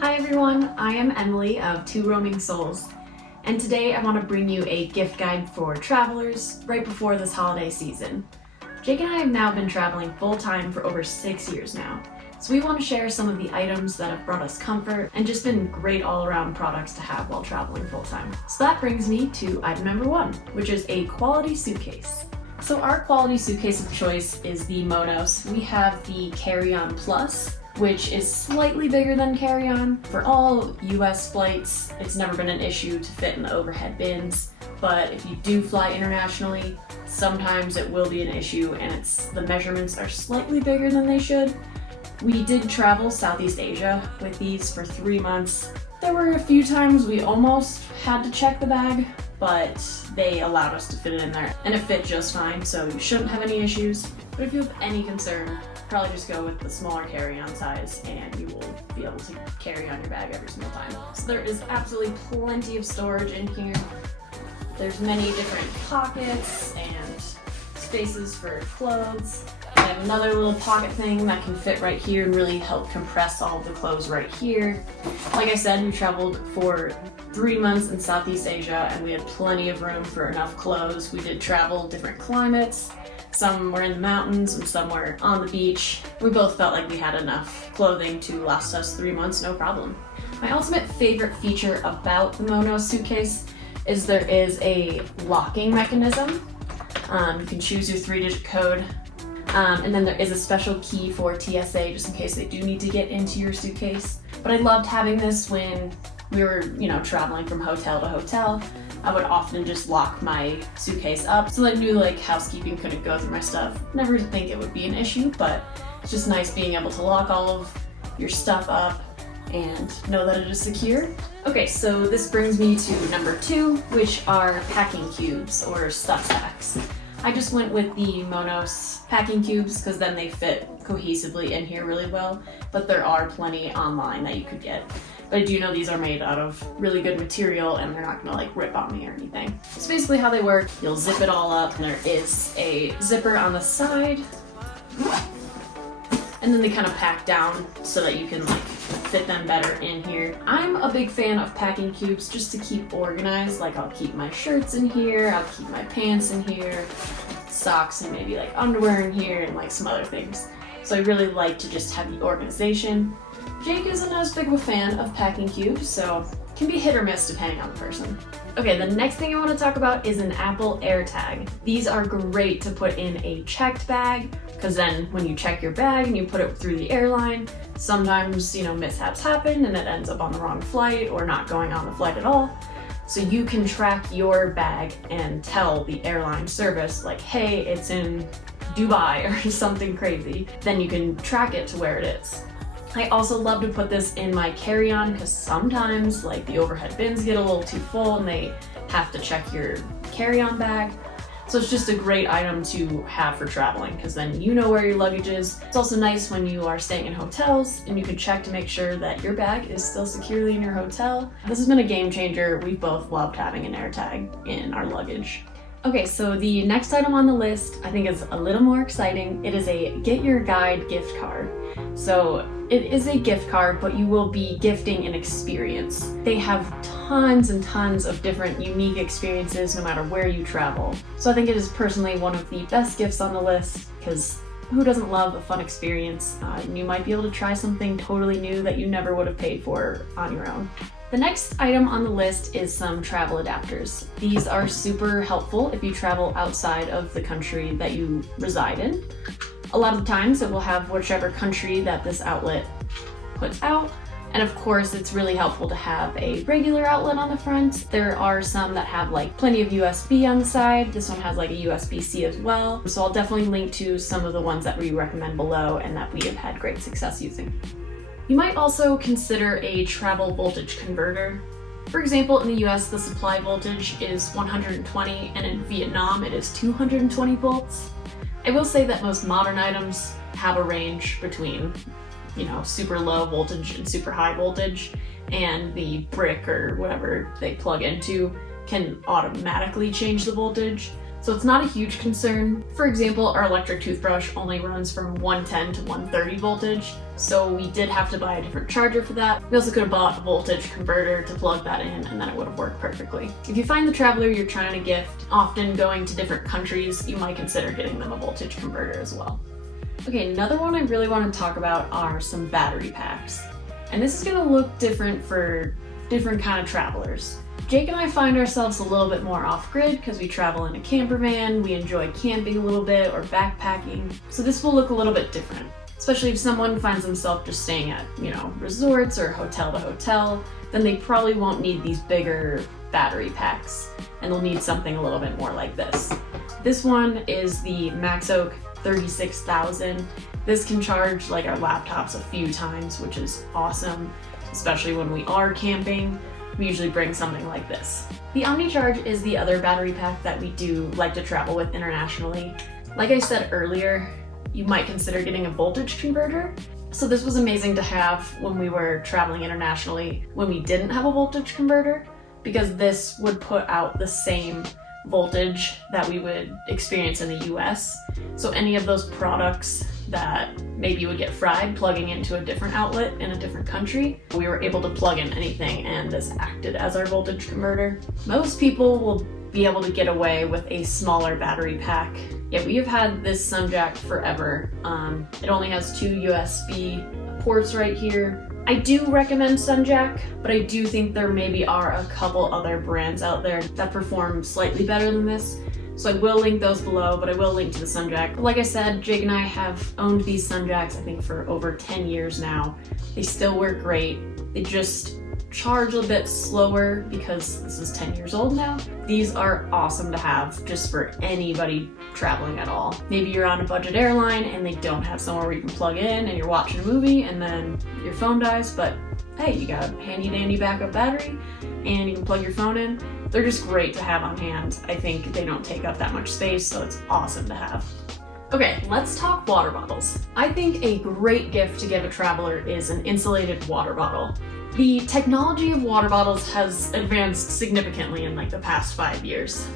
Hi everyone, I am Emily of Two Roaming Souls, and today I want to bring you a gift guide for travelers right before this holiday season. Jake and I have now been traveling full-time for over 6 years now, so we want to share some of the items that have brought us comfort and just been great all-around products to have while traveling full-time. So that brings me to item number 1, which is a quality suitcase. So our quality suitcase of choice is the Monos. We have the Carry-On Plus, which is slightly bigger than carry-on. For all US flights, it's never been an issue to fit in the overhead bins, but if you do fly internationally, sometimes it will be an issue and the measurements are slightly bigger than they should. We did travel Southeast Asia with these for 3 months. There were a few times we almost had to check the bag, but they allowed us to fit it in there and it fit just fine, so you shouldn't have any issues. But if you have any concern, probably just go with the smaller carry-on size and you will be able to carry on your bag every single time. So there is absolutely plenty of storage in here. There's many different pockets and spaces for clothes. I have another little pocket thing that can fit right here and really help compress all of the clothes right here. Like I said, we traveled for 3 months in Southeast Asia and we had plenty of room for enough clothes. We did travel different climates. Some were in the mountains and some were on the beach. We both felt like we had enough clothing to last us 3 months, no problem. My ultimate favorite feature about the Mono suitcase is there is a locking mechanism. You can choose your 3-digit code. And then there is a special key for TSA just in case they do need to get into your suitcase. But I loved having this when we were, traveling from hotel to hotel. I would often just lock my suitcase up so I knew housekeeping couldn't go through my stuff. Never think it would be an issue, but it's just nice being able to lock all of your stuff up and know that it is secure. Okay, so this brings me to number 2, which are packing cubes or stuff sacks. I just went with the Monos packing cubes because then they fit cohesively in here really well, but there are plenty online that you could get. But I do know these are made out of really good material and they're not gonna rip on me or anything. So basically how they work, you'll zip it all up and there is a zipper on the side. And then they kind of pack down so that you can fit them better in here. I'm a big fan of packing cubes just to keep organized. I'll keep my shirts in here, I'll keep my pants in here, socks and maybe underwear in here and some other things. So I really like to just have the organization. Jake isn't as big of a fan of packing cubes, so it can be hit or miss depending on the person. Okay, the next thing I want to talk about is an Apple AirTag. These are great to put in a checked bag, because then when you check your bag and you put it through the airline, sometimes, mishaps happen and it ends up on the wrong flight or not going on the flight at all. So you can track your bag and tell the airline service, hey, it's in Dubai or something crazy. Then you can track it to where it is. I also love to put this in my carry-on because sometimes the overhead bins get a little too full and they have to check your carry-on bag. So it's just a great item to have for traveling because then you know where your luggage is. It's also nice when you are staying in hotels and you can check to make sure that your bag is still securely in your hotel. This has been a game changer. We've both loved having an AirTag in our luggage. Okay, so the next item on the list I think is a little more exciting. It is a Get Your Guide gift card. So it is a gift card, but you will be gifting an experience. They have tons and tons of different unique experiences no matter where you travel. So I think it is personally one of the best gifts on the list because who doesn't love a fun experience? You might be able to try something totally new that you never would have paid for on your own. The next item on the list is some travel adapters. These are super helpful if you travel outside of the country that you reside in. A lot of the times it will have whichever country that this outlet puts out. And of course, it's really helpful to have a regular outlet on the front. There are some that have plenty of USB on the side. This one has a USB-C as well. So I'll definitely link to some of the ones that we recommend below and that we have had great success using. You might also consider a travel voltage converter. For example, in the US, the supply voltage is 120 and in Vietnam it is 220 volts. I will say that most modern items have a range between, super low voltage and super high voltage, and the brick or whatever they plug into can automatically change the voltage. so it's not a huge concern. For example, our electric toothbrush only runs from 110 to 130 voltage, so we did have to buy a different charger for that. We also could have bought a voltage converter to plug that in, and then it would have worked perfectly. If you find the traveler you're trying to gift often going to different countries, you might consider getting them a voltage converter as well. Okay, another one I really want to talk about are some battery packs. And this is going to look different for different kind of travelers. Jake and I find ourselves a little bit more off-grid because we travel in a camper van, we enjoy camping a little bit or backpacking, so this will look a little bit different. Especially if someone finds themselves just staying at, resorts or hotel to hotel, then they probably won't need these bigger battery packs, and they'll need something a little bit more like this. This one is the Maxoak 36,000. This can charge like our laptops a few times, which is awesome, especially when we are camping. We usually bring something like this. The OmniCharge is the other battery pack that we do like to travel with internationally. Like I said earlier, you might consider getting a voltage converter. So this was amazing to have when we were traveling internationally when we didn't have a voltage converter, because this would put out the same voltage that we would experience in the US. So any of those products that maybe would get fried plugging into a different outlet in a different country, we were able to plug in anything and this acted as our voltage converter. Most people will be able to get away with a smaller battery pack. Yeah, we have had this sun jack forever. It only has 2 USB ports right here. I do recommend Sunjack, but I do think there maybe are a couple other brands out there that perform slightly better than this. So I will link those below, but I will link to the Sunjack. But like I said, Jake and I have owned these Sunjacks I think for over 10 years now. They still work great. They just charge a bit slower because this is 10 years old now. These are awesome to have just for anybody traveling at all. Maybe you're on a budget airline and they don't have somewhere where you can plug in and you're watching a movie and then your phone dies, but hey, you got a handy dandy backup battery and you can plug your phone in. They're just great to have on hand. I think they don't take up that much space, so it's awesome to have. Okay, let's talk water bottles. I think a great gift to give a traveler is an insulated water bottle. The technology of water bottles has advanced significantly in like the past 5 years.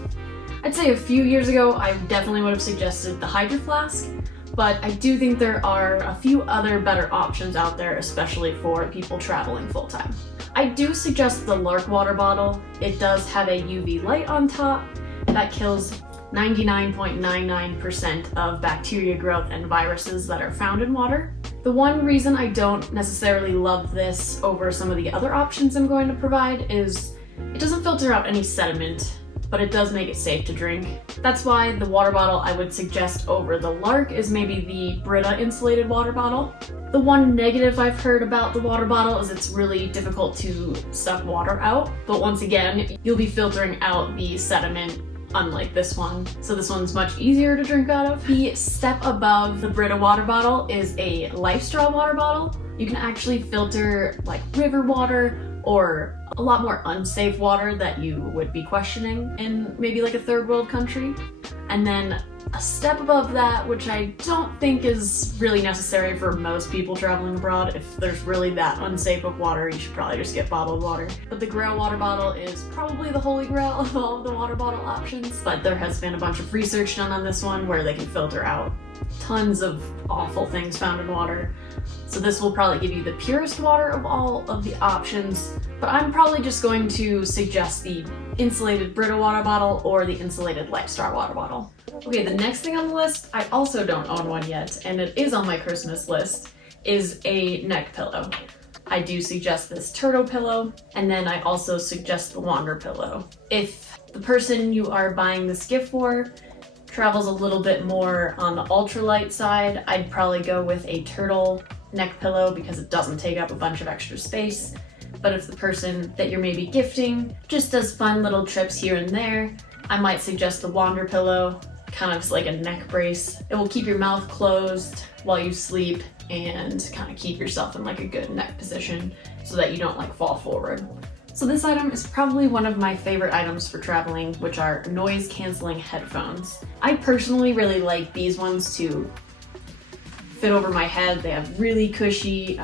I'd say a few years ago, I definitely would have suggested the Hydro Flask, but I do think there are a few other better options out there, especially for people traveling full-time. I do suggest the Lark water bottle. It does have a UV light on top that kills 99.99% of bacteria growth and viruses that are found in water. The one reason I don't necessarily love this over some of the other options I'm going to provide is it doesn't filter out any sediment, but it does make it safe to drink. That's why the water bottle I would suggest over the Lark is maybe the Brita insulated water bottle. The one negative I've heard about the water bottle is it's really difficult to suck water out, but once again, you'll be filtering out the sediment unlike this one. So this one's much easier to drink out of. The step above the Brita water bottle is a LifeStraw water bottle. You can actually filter like river water or a lot more unsafe water that you would be questioning in maybe like a third world country. And then a step above that, which I don't think is really necessary for most people traveling abroad. If there's really that unsafe of water, you should probably just get bottled water. But the Grail water bottle is probably the holy grail of all of the water bottle options. But there has been a bunch of research done on this one where they can filter out tons of awful things found in water. So this will probably give you the purest water of all of the options, but I'm probably just going to suggest the insulated Brita water bottle or the insulated LifeStraw water bottle. Okay, the next thing on the list, I also don't own one yet, and it is on my Christmas list, is a neck pillow. I do suggest this Turtle pillow, and then I also suggest the Wander pillow. If the person you are buying this gift for travels a little bit more on the ultralight side, I'd probably go with a Turtle neck pillow because it doesn't take up a bunch of extra space. But if the person that you're maybe gifting just does fun little trips here and there, I might suggest the Wander pillow, kind of like a neck brace. It will keep your mouth closed while you sleep and kind of keep yourself in like a good neck position so that you don't like fall forward. So this item is probably one of my favorite items for traveling, which are noise canceling headphones. I personally really like these ones to fit over my head. They have really cushy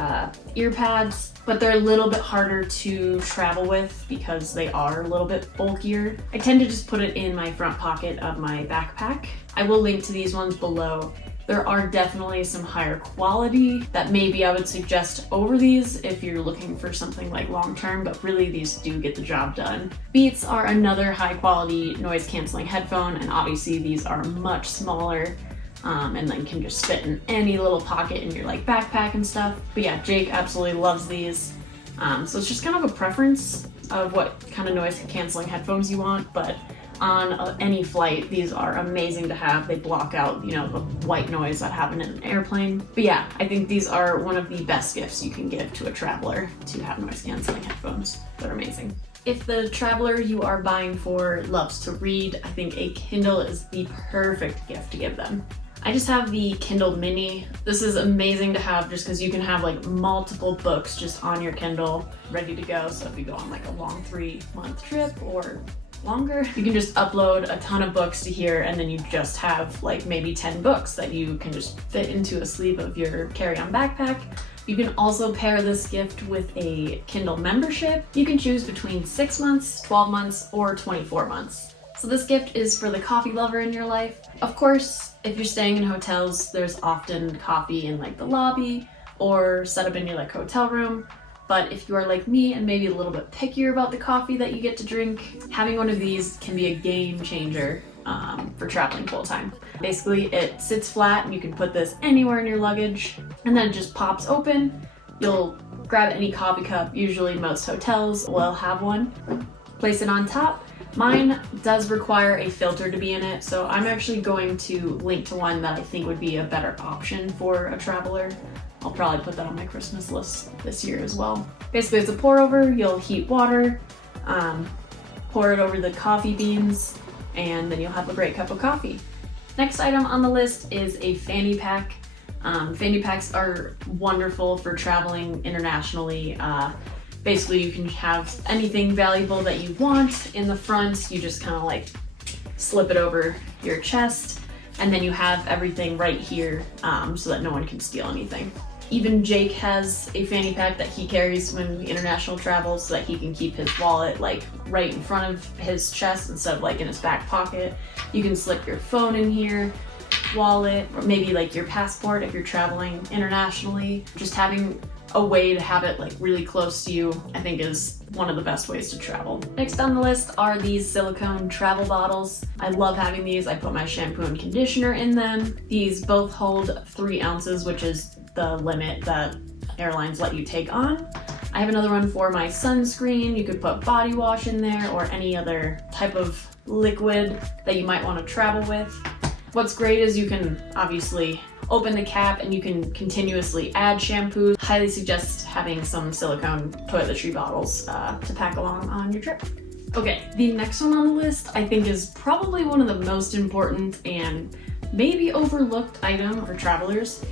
ear pads, but they're a little bit harder to travel with because they are a little bit bulkier. I tend to just put it in my front pocket of my backpack. I will link to these ones below. There are definitely some higher quality that maybe I would suggest over these if you're looking for something like long term, but really these do get the job done. Beats are another high quality noise canceling headphone, and obviously these are much smaller and then can just fit in any little pocket in your like backpack and stuff. But yeah, Jake absolutely loves these. So it's just kind of a preference of what kind of noise canceling headphones you want, but on any flight, these are amazing to have. They block out, you know, the white noise that happens in an airplane. But yeah, I think these are one of the best gifts you can give to a traveler, to have noise canceling headphones. They're amazing. If the traveler you are buying for loves to read, I think a Kindle is the perfect gift to give them. I just have the Kindle Mini. This is amazing to have just because you can have like multiple books just on your Kindle ready to go. So if you go on like a long 3-month trip or longer, you can just upload a ton of books to here, and then you just have like maybe 10 books that you can just fit into a sleeve of your carry-on backpack. You can also pair this gift with a Kindle membership. You can choose between 6 months, 12 months, or 24 months. So this gift is for the coffee lover in your life. Of course, if you're staying in hotels, there's often coffee in like the lobby or set up in your like hotel room. But if you are like me and maybe a little bit pickier about the coffee that you get to drink, having one of these can be a game changer for traveling full time. Basically, it sits flat and you can put this anywhere in your luggage, and then it just pops open. You'll grab any coffee cup, usually most hotels will have one, place it on top. Mine does require a filter to be in it, so I'm actually going to link to one that I think would be a better option for a traveler. I'll probably put that on my Christmas list this year as well. Basically, it's a pour over. You'll heat water, pour it over the coffee beans, and then you'll have a great cup of coffee. Next item on the list is a Fanny Pack. Fanny Packs are wonderful for traveling internationally. Basically, you can have anything valuable that you want in the front. You just kind of like slip it over your chest, and then you have everything right here so that no one can steal anything. Even Jake has a fanny pack that he carries when international travels so that he can keep his wallet like right in front of his chest instead of like in his back pocket. You can slip your phone in here, wallet, or maybe like your passport if you're traveling internationally. Just having a way to have it like really close to you, I think, is one of the best ways to travel. Next on the list are these silicone travel bottles. I love having these. I put my shampoo and conditioner in them. These both hold 3 ounces, which is the limit that airlines let you take on. I have another one for my sunscreen. You could put body wash in there or any other type of liquid that you might want to travel with. What's great is you can obviously open the cap and you can continuously add shampoo. Highly suggest having some silicone toiletry bottles to pack along on your trip. Okay, the next one on the list I think is probably one of the most important and maybe overlooked item for travelers,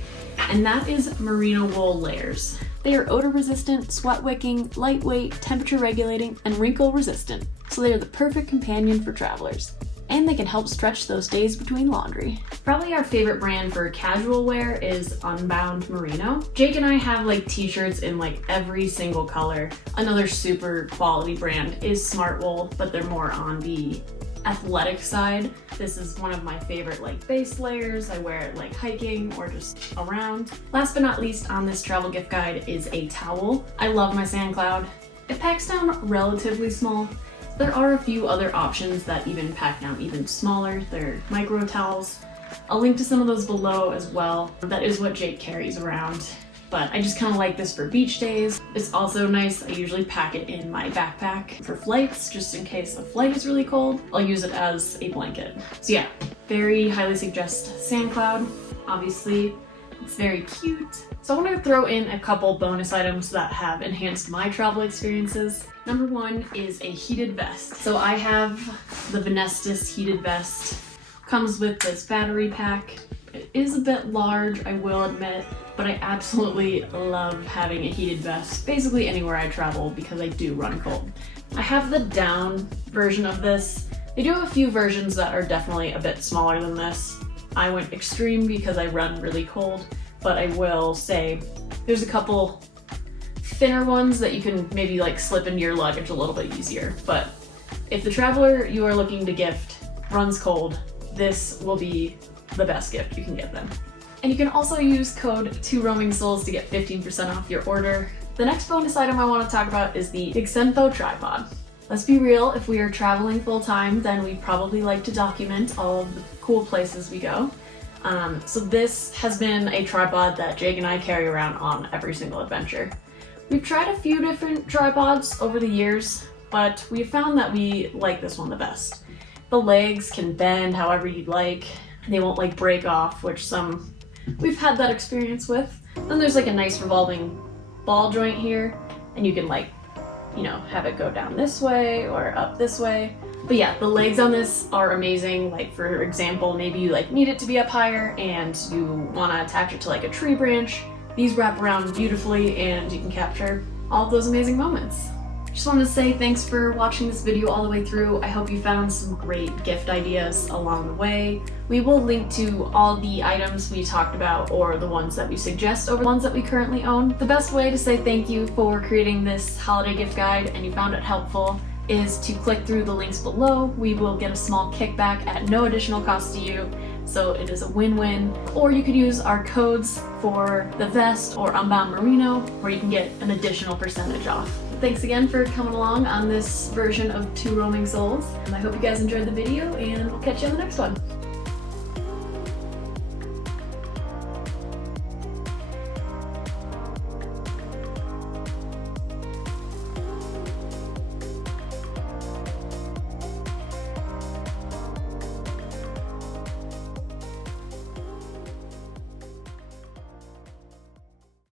and that is merino wool layers. They are odor resistant, sweat wicking, lightweight, temperature regulating, and wrinkle resistant, so they are the perfect companion for travelers. And they can help stretch those days between laundry. Probably our favorite brand for casual wear is Unbound Merino. Jake and I have like t-shirts in like every single color. Another super quality brand is Smartwool, but they're more on the athletic side. This is one of my favorite like base layers. I wear it like hiking or just around. Last but not least on this travel gift guide is a towel. I love my Sand Cloud. It packs down relatively small. There are a few other options that even pack down even smaller. They're micro towels. I'll link to some of those below as well. That is what Jake carries around, but I just kind of like this for beach days. It's also nice. I usually pack it in my backpack for flights, just in case a flight is really cold. I'll use it as a blanket. So yeah, very highly suggest Sand Cloud. Obviously, it's very cute. So I want to throw in a couple bonus items that have enhanced my travel experiences. Number 1 is a heated vest. So I have the Venestus heated vest. Comes with this battery pack. It is a bit large, I will admit, but I absolutely love having a heated vest basically anywhere I travel because I do run cold. I have the down version of this. They do have a few versions that are definitely a bit smaller than this. I went extreme because I run really cold, but I will say there's a couple thinner ones that you can maybe like slip into your luggage a little bit easier. But if the traveler you are looking to gift runs cold, this will be the best gift you can give them. And you can also use code 2RoamingSouls to get 15% off your order. The next bonus item I want to talk about is the Exmo Tripod. Let's be real, if we are traveling full time, then we probably like to document all of the cool places we go. So this has been a tripod that Jake and I carry around on every single adventure. We've tried a few different tripods over the years, but we've found that we like this one the best. The legs can bend however you'd like. They won't like break off, which we've had that experience with. Then there's like a nice revolving ball joint here, and you can like, have it go down this way or up this way. But yeah, the legs on this are amazing. Like for example, maybe you like need it to be up higher and you want to attach it to like a tree branch. These wrap around beautifully and you can capture all of those amazing moments. Just wanted to say thanks for watching this video all the way through. I hope you found some great gift ideas along the way. We will link to all the items we talked about or the ones that we suggest over the ones that we currently own. The best way to say thank you for creating this holiday gift guide and you found it helpful is to click through the links below. We will get a small kickback at no additional cost to you, so it is a win-win. Or you could use our codes for the vest or Unbound Marino, where you can get an additional percentage off. Thanks again for coming along on this version of Two Roaming Souls, and I hope you guys enjoyed the video, and we'll catch you on the next one.